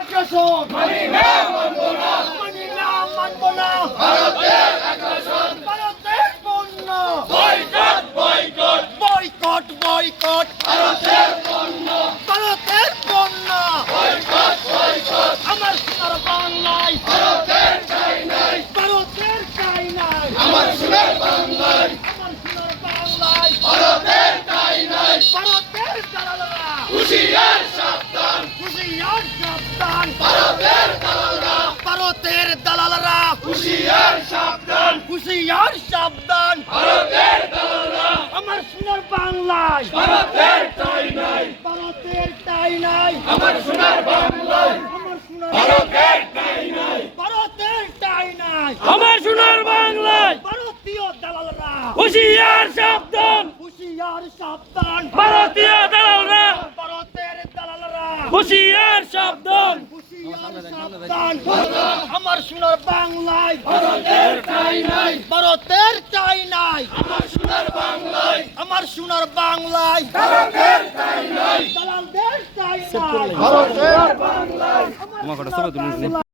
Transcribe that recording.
আগ্রাসন মানি না মানবো না, মানি না মানবো না। ভারতের আগ্রাসন, ভারতের পণ্য বয়কট বয়কট বয়কট বয়কট, ভারতের পণ্য ভারতের পণ্য বয়কট বয়কট। আমার সোনার বাংলায় ভারতের চাই নাই, ভারতের চাই নাই। আমার সোনার বাংলায়, আমার সোনার বাংলায় ভারতের চাই নাই। ভারতের দালালরা হুঁশিয়ার সাবধান, হুঁশিয়ার সাবধান। ভারতের দালালরা, ভারতের দালালরা হুঁশিয়ার সাবধান, হুঁশিয়ার সাবধান। ভারতের দালালরা আমার সোনার বাংলায় ভারতের চাই নাই, ভারতের চাই নাই। আমার সোনার বাংলায়, আমার সোনার ভারতের চাই নাই, ভারতের চাই নাই। আমার সোনার বাংলায় ভারতীয় দালালরা হুঁশিয়ার সাবধান, হুঁশিয়ার সাবধান। ভারতীয় দালালরা ভারতের দালালরা হুঁশিয়ার সাবধান। হুঁশিয়ার সাবধান। আমার সোনার বাংলায় ভারতের চাই নাই, ভারতের চাই নাই। আমার সোনার বাংলায়, আমার সোনার বাংলায় ভারতের চাই নাই, দালালদের চাই নাই। ভারতের বাংলায় আমার কথা সবাই তুলে